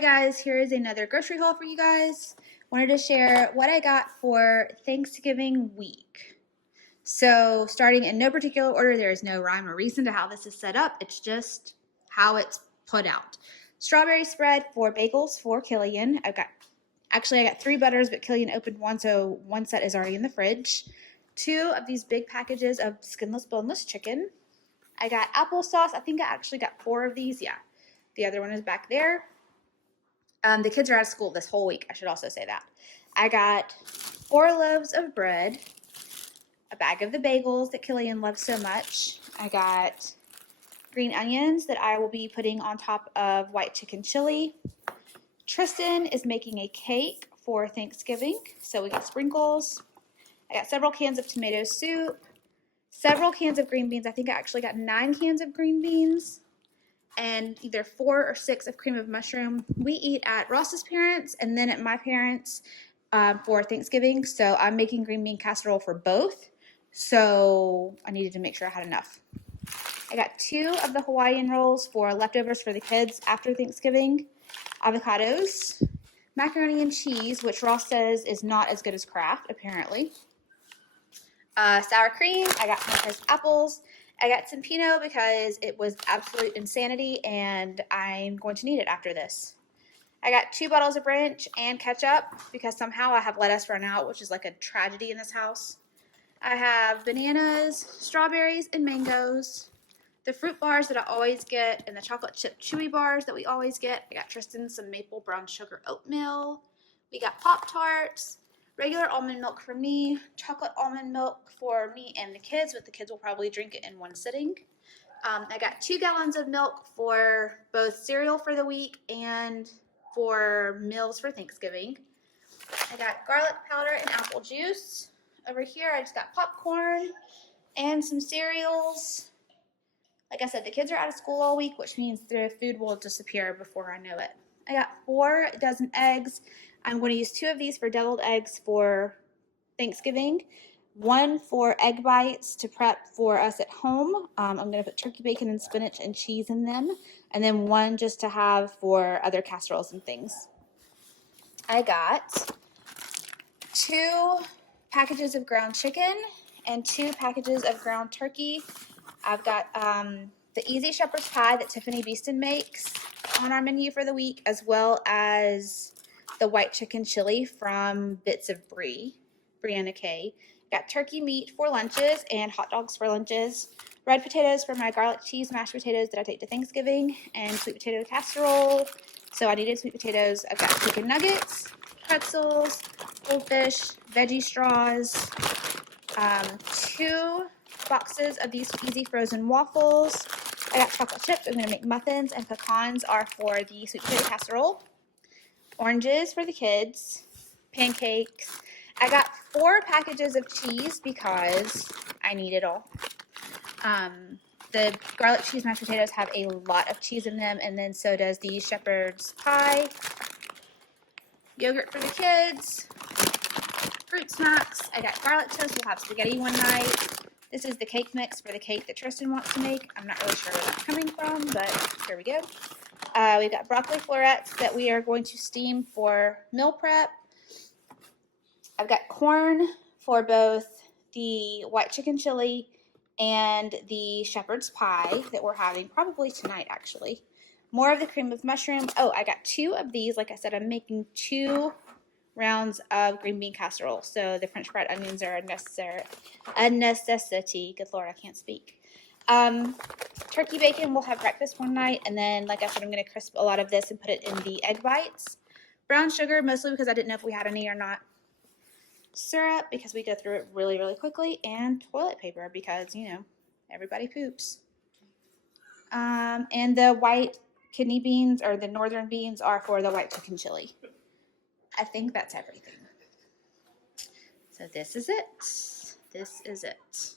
Alright guys, here is another grocery haul for you guys. Wanted to share what I got for Thanksgiving week. So starting in no particular order, there is no rhyme or reason to how this is set up. It's just how it's put out. Strawberry spread for bagels for Killian. I got 3 butters, but Killian opened one, so one set is already in the fridge. 2 of these big packages of skinless, boneless chicken. I got applesauce. I think I actually got 4 of these. Yeah, the other one is back there. The kids are out of school this whole week. I should also say that. I got 4 loaves of bread, a bag of the bagels that Killian loves so much. I got green onions that I will be putting on top of white chicken chili. Tristan is making a cake for Thanksgiving, so we got sprinkles. I got several cans of tomato soup, several cans of green beans. I think I actually got 9 cans of green beans, and either 4 or 6 of cream of mushroom. We eat at Ross's parents and then at my parents for Thanksgiving, so I'm making green bean casserole for both, so I needed to make sure I had enough. I got 2 of the Hawaiian rolls for leftovers for the kids after Thanksgiving, avocados, macaroni and cheese, which Ross says is not as good as Kraft, apparently, sour cream. I got Marcus apples. I got some Pinot because it was absolute insanity and I'm going to need it after this. I got 2 bottles of ranch and ketchup because somehow I have lettuce run out, which is like a tragedy in this house. I have bananas, strawberries, and mangoes. The fruit bars that I always get and the chocolate chip chewy bars that we always get. I got Tristan some maple brown sugar oatmeal. We got Pop-Tarts. Regular almond milk for me, chocolate almond milk for me and the kids, but the kids will probably drink it in one sitting. I got 2 gallons of milk for both cereal for the week and for meals for Thanksgiving. I got garlic powder and apple juice. Over here, I just got popcorn and some cereals. Like I said, the kids are out of school all week, which means their food will disappear before I know it. I got 4 dozen eggs. I'm going to use 2 of these for deviled eggs for Thanksgiving, 1 for egg bites to prep for us at home. I'm going to put turkey bacon and spinach and cheese in them, and then 1 just to have for other casseroles and things. I got 2 packages of ground chicken and 2 packages of ground turkey. I've got the Easy Shepherd's Pie that Tiffany Beeston makes on our menu for the week, as well as the white chicken chili from Bits of Brie, Brianna K. Got turkey meat for lunches and hot dogs for lunches. Red potatoes for my garlic cheese mashed potatoes that I take to Thanksgiving, and sweet potato casserole. So I needed sweet potatoes. I've got chicken nuggets, pretzels, goldfish, veggie straws, 2 boxes of these easy frozen waffles. I got chocolate chips. I'm going to make muffins, and pecans are for the sweet potato casserole. Oranges for the kids, pancakes. I got 4 packages of cheese because I need it all. The garlic cheese mashed potatoes have a lot of cheese in them, and then so does the shepherd's pie. Yogurt for the kids. Fruit snacks. I got garlic toast. We'll have spaghetti one night. This is the cake mix for the cake that Tristan wants to make. I'm not really sure where that's coming from, but here we go. We've got broccoli florets that we are going to steam for meal prep. I've got corn for both the white chicken chili and the shepherd's pie that we're having probably tonight, actually. More of the cream of mushroom. Oh, I got 2 of these. Like I said, I'm making 2 rounds of green bean casserole. So the French fried onions are a necessity. Good Lord, I can't speak. Turkey bacon, we'll have breakfast one night, and then, like I said, I'm going to crisp a lot of this and put it in the egg bites. Brown sugar, mostly because I didn't know if we had any or not. Syrup, because we go through it really, really quickly, and toilet paper, because, you know, everybody poops. And the white kidney beans, or the northern beans, are for the white chicken chili. I think that's everything. So this is it. This is it.